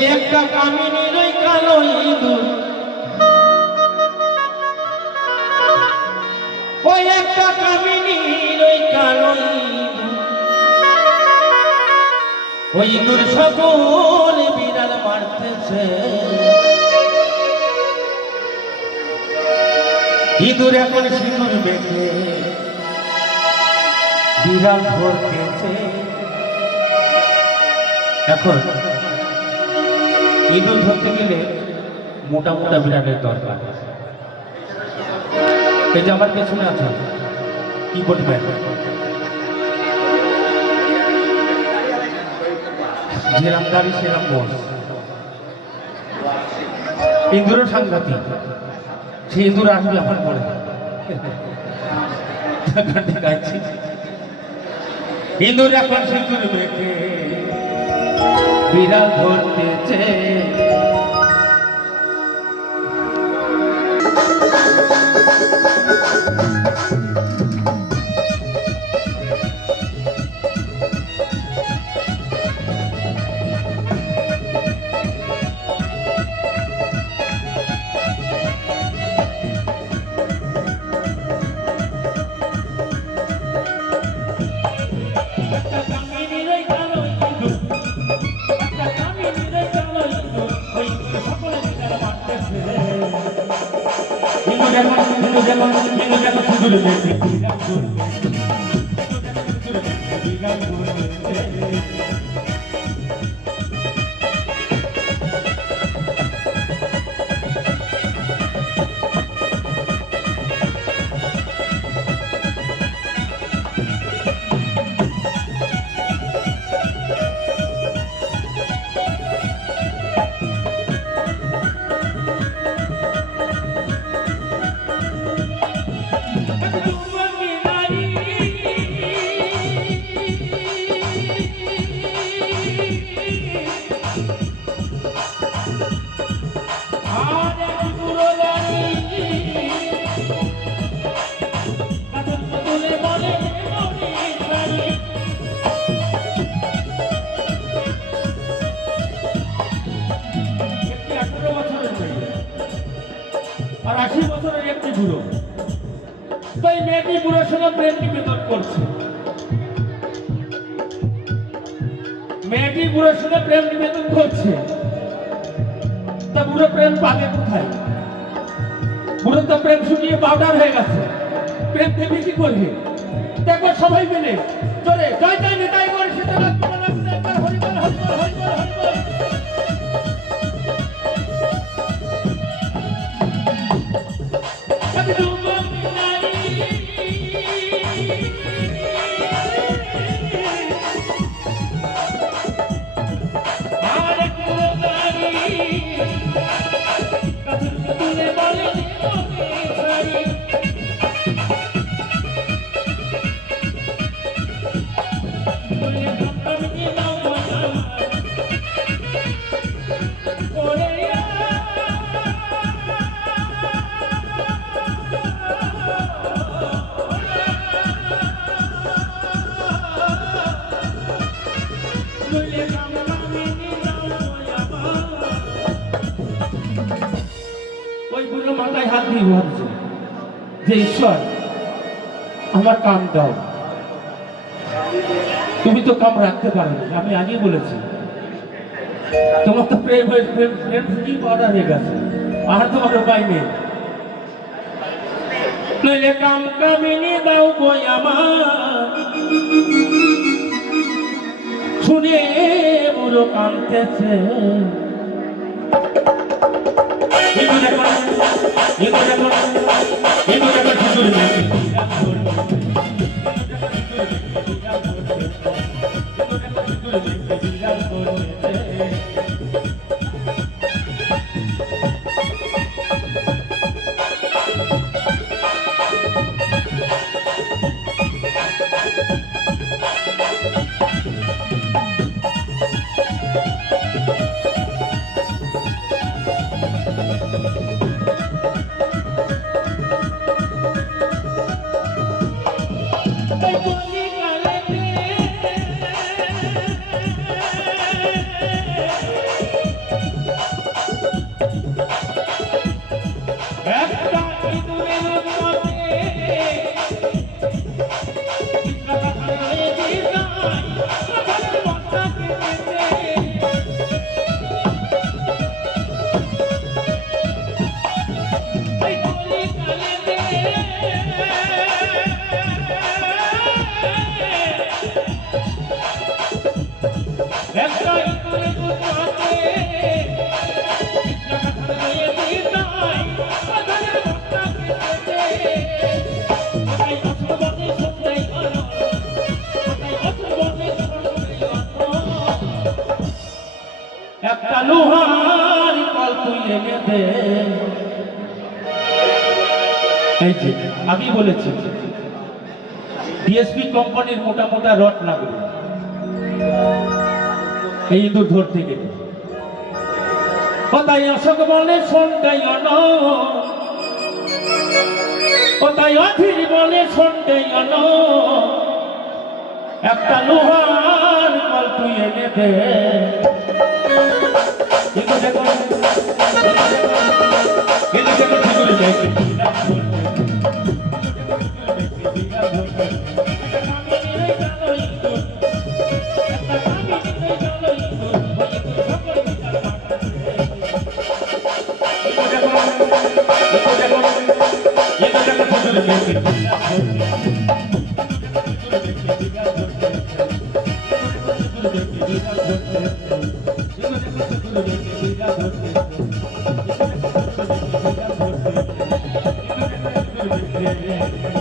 ওই একটা কামিনীর ওই কালো ইঁদুর, ওই একটা কামিনীর ওই কালো ইঁদুর, ওই ইঁদুর সকল বিড়াল মারতেছে। ইঁদুর এখন সিঁদুর মেখে বিড়াল ধরতেছে। এখন ইঁদুর ধরতে গেলে মোটা মোটা বিড়ালের দরকার। এই যে আমার পেছনে আছে কি বলবেন, যেরাম দাড়ি সেরাম বস, ইঁদুরও সাংঘাতিক। সে ইঁদুর আসবে আমার পরে ইঁদুর এখন সিঁদুর মেখে বিড়াল ধরতেছে। আর 80 বছরের একটি বুড়ো, তাই মেয়েটি বুড়োর সঙ্গে প্রেম নিবেদন করছে। মেয়েটি বুড়োর সঙ্গে প্রেম নিবেদন করছে, তা বুড়ো প্রেম পাবে কোথায়? বুড়ো তো প্রেম শুনিয়ে পাউডার হয়ে গেছে, প্রেম দেবে কি করবে? দেখো সবাই মিলে চলে জয় জয় নিতাই করে সেটা লাগবে না, একবার হরিবল হরিবল হরিবল হরিবল। ওই বুড়ো মাথায় হাত দিয়ে ভাবছে যে ঈশ্বর আমার কাম দাও, তুমি তো কাম রাখতে পারো না। আমি আগেই বলেছি তোমার তো প্রেম হয়ে প্রেম কি অর্ডার হয়ে গেছে, আর তোমার উপায় নেই। নইলে কাম কামিনী দাও বই আমার, শুনে বুড়ো কাঁদতেছে। এনে দে। এই যে আগেই বলেছি ডিএসপি কোম্পানির মোটা মোটা রড লাগবে এই ইঁদুর ধরতে গেলে। কোথায় অশোক বলে সন্ধ্যায় অন, কোথায় অধীর বলে সন্ধ্যায় অন, একটা লোহার কল তুই এনে দে। Yeah.